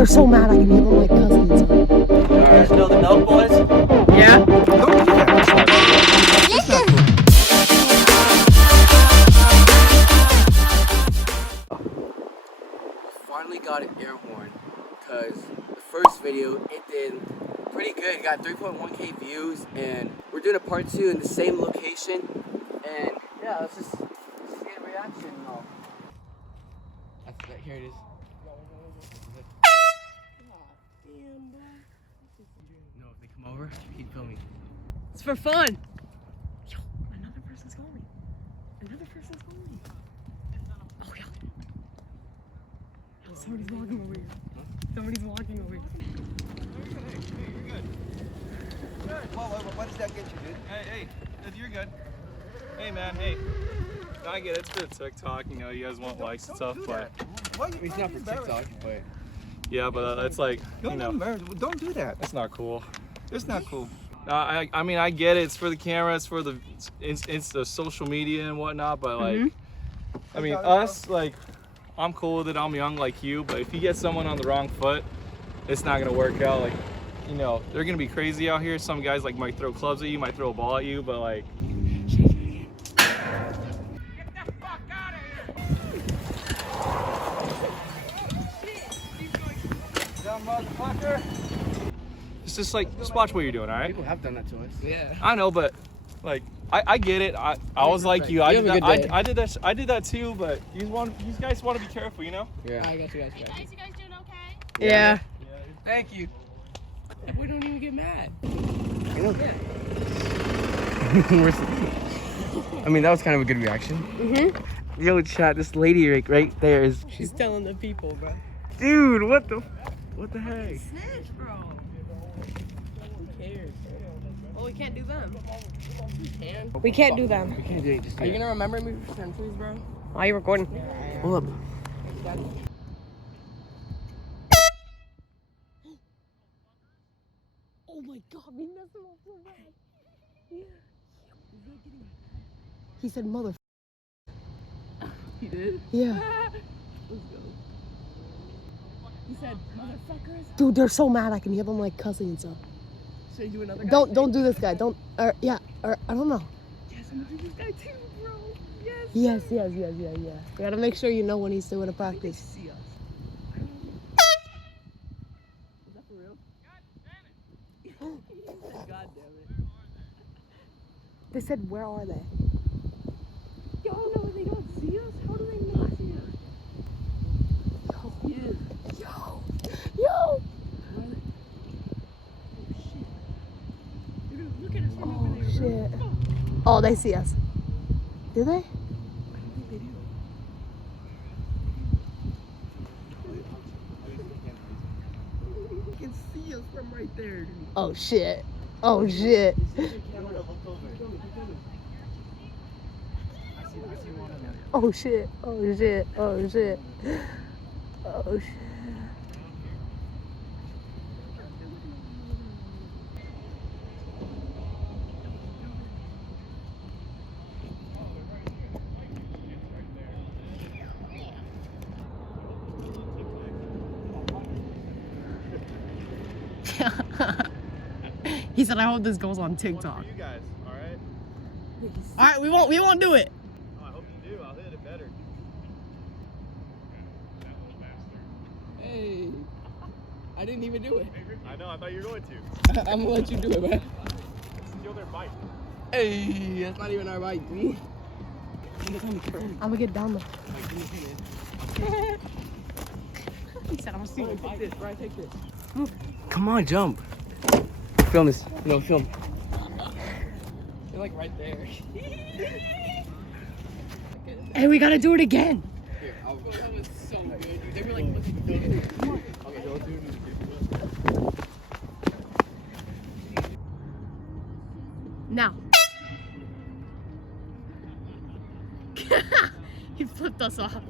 they're so mad I can hear them like cussing and stuff. You guys know the milk boys? Yeah? Don't do that. That's not cool. Finally got an air horn because the first video it did pretty good. It got 3.1k views, and we're doing a part 2 in the same location. And yeah, let's just get a reaction and all. Here it is. No, if they come over, keep filming. It's for fun. Yo, another person's calling. Another person's calling. Oh, yeah. Yo, somebody's walking over here. Somebody's walking over here. Hey, you're good. Good. Well, what does that get you, dude? Hey, you're good. Hey, man, hey. No, I get it. It's for TikTok. You know, you guys want likes and stuff, but It's not for TikTok, but yeah, but it's like, you know, Don't do that. it's not cool. It's not cool. I mean, I get it. It's for the camera. It's for it's the social media and whatnot. But like, I mean, us, like, I'm cool with it. I'm young like you. But if you get someone on the wrong foot, it's not gonna work out. Like, you know, they're gonna be crazy out here. Some guys like might throw clubs at you, might throw a ball at you, but like. Motherfucker. It's just like, just watch what you're doing, all right? people have done that to us. Yeah. I know, but like, I get it. I was like you. I did that too. But you guys want to be careful, you know? Yeah. I got you guys. You guys doing okay? Yeah. Thank you. We don't even get mad. I know. I mean, that was kind of a good reaction. Yo, chat, this lady right there is. She's telling the people, bro. Dude, what the heck? Snitch, bro. Who cares? Well, we can't do them. And We can't do them. We can't do it just are you yet. gonna remember me for centuries, bro? Why are you recording? Hold up. Oh my god, we messed him up so bad. Yeah. He said mother. He did? Yeah. Let's go. He said, motherfuckers. Dude, they're so mad I can hear them like cussing and stuff. Send you another guy. Don't do this guy. Don't. Or I don't know. Yes, I'm gonna do this guy too, bro. Yes. Yes. You gotta make sure you know when he's doing a They practice. see us. Is that for real? He said, God damn it. They said, where are they? Yo, no, they don't see us? How do they not see us? He is. Yo. Where are they? Oh, shit. They're gonna look at us from Oh over there, shit. bro. Oh, they see us. Do they? I don't think they do. You can see us from right there, dude. Oh shit. Oh shit. Oh shit. Oh shit. Oh shit. Oh shit. He said, I hope this goes on TikTok. You guys, all right? All right, we won't do it. Oh, I hope you do. I'll hit it better. Hey. I didn't even do it. I know. I thought you were going to. I'm gonna let you do it, man. Steal their bike. Hey, that's not even our bike, dude. I'm gonna get down there. He said, I'm gonna steal your Take bike. this, Brian, take this. Come on, jump. Film this. No, film. You're like right there. Hey, we gotta do it again. Here, I'll go. That was so good, dude. They were like looking good. Come on. Okay, go through. Now. He flipped us off.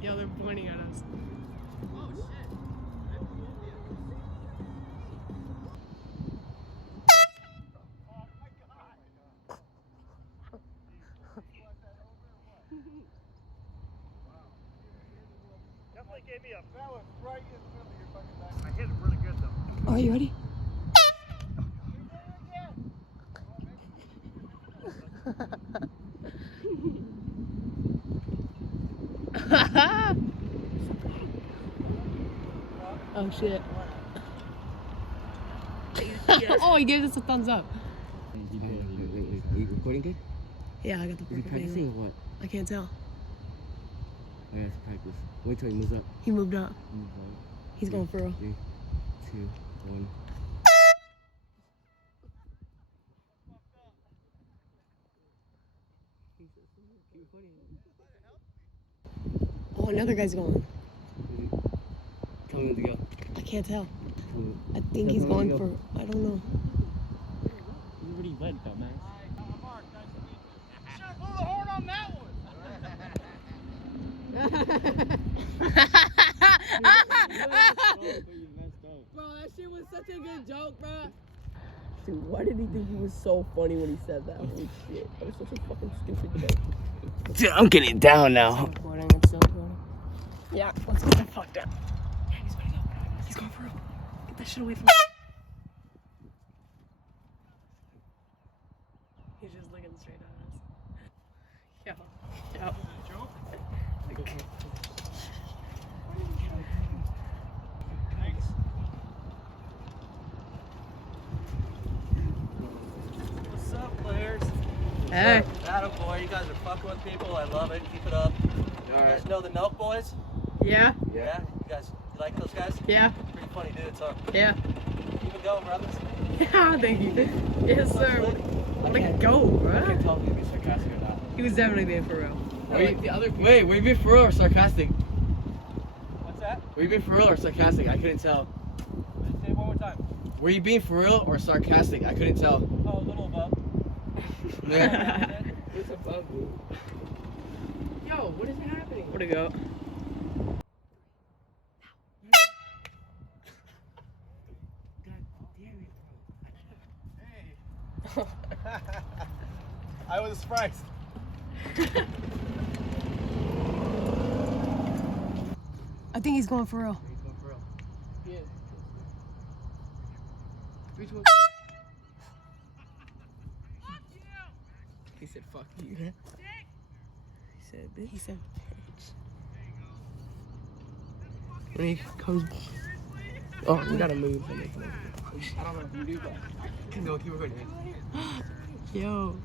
Yo, they're pointing at us. Oh shit. gave me a balance right in the middle of your fucking back. I hit it really good though. Are you ready? Oh shit. Oh, he gave us a thumbs up. Wait. Are you recording good? Yeah, I got the Is he perfect practicing angle. or what? I can't tell. Yeah, it's practice. Wait till he moves up. He moved up. Move up. He's going for real. 3, 2, 1. Oh, another guy's going. Tell me when to go. I can't tell. Tell me. I think he's going for. I don't know. You already went, dumbass. Should have blew the horn on that one. Bro, that shit was such a good joke, bro. Dude, why did he think he was so funny when he said that? Holy shit. That was such a fucking stupid joke. Dude, I'm getting down now. Recording, it's still recording. Yeah, let's get the fuck down. Yeah, he's ready to go. He's going for real. Get that shit away from me. He's just looking straight at us. Yo. Thanks. What's up, players? Hey. Attaboy, you guys are fucking with people. I love it. Keep it up. You guys know the Nelk boys? Yeah? Yeah. You guys, you like those guys? Yeah. Pretty funny dudes, huh? Yeah. Keep it going, brothers. Yeah, thank you. Yes, sir. Let go, bro. I can't tell if he's being sarcastic or not. He was definitely being for real. Wait, were you being for real or sarcastic? What's that? Were you being for real or sarcastic? I couldn't tell. Say it one more time. Were you being for real or sarcastic? I couldn't tell. Oh, a little above. It's above me. Yo, what is happening? Where'd it go? I was surprised. I think he's going for real. He's going for real. Yeah. 3, 2, 1. He said, fuck you. He said, bitch. He said, bitch. When he goes. Oh, we gotta move. I don't know if you do, but no, keep recording. Yo.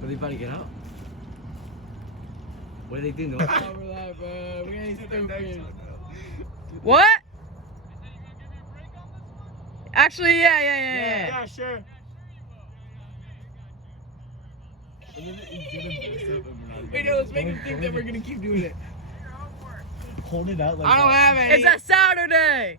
Are they about to get out? What are they doing? What? Actually, yeah. Yeah, sure. Wait, no, let's make him think that we're gonna keep doing it. Hold it out like I don't have any. It's a Saturday.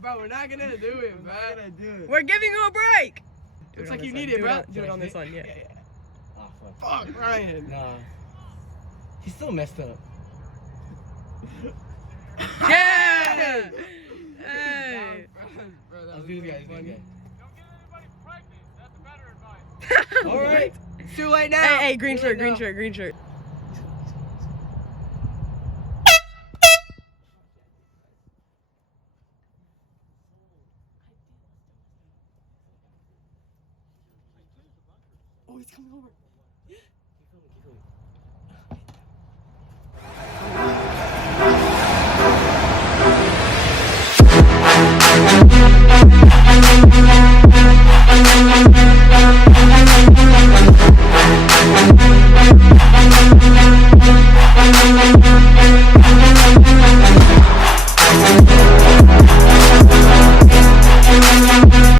Bro, we're not gonna do it, bro. We're gonna do it. We're giving you a break. Looks like you need it, bro. Do it on this one, yeah. Oh, fuck, Ryan. Nah. He's still messed up. Yeah. Hey. Let's do this, guys. Don't give anybody pregnant. That's a better advice. All right. It's too late now. Hey, green Too shirt, late green now. shirt, green shirt. Oh, he's coming over. Keep going.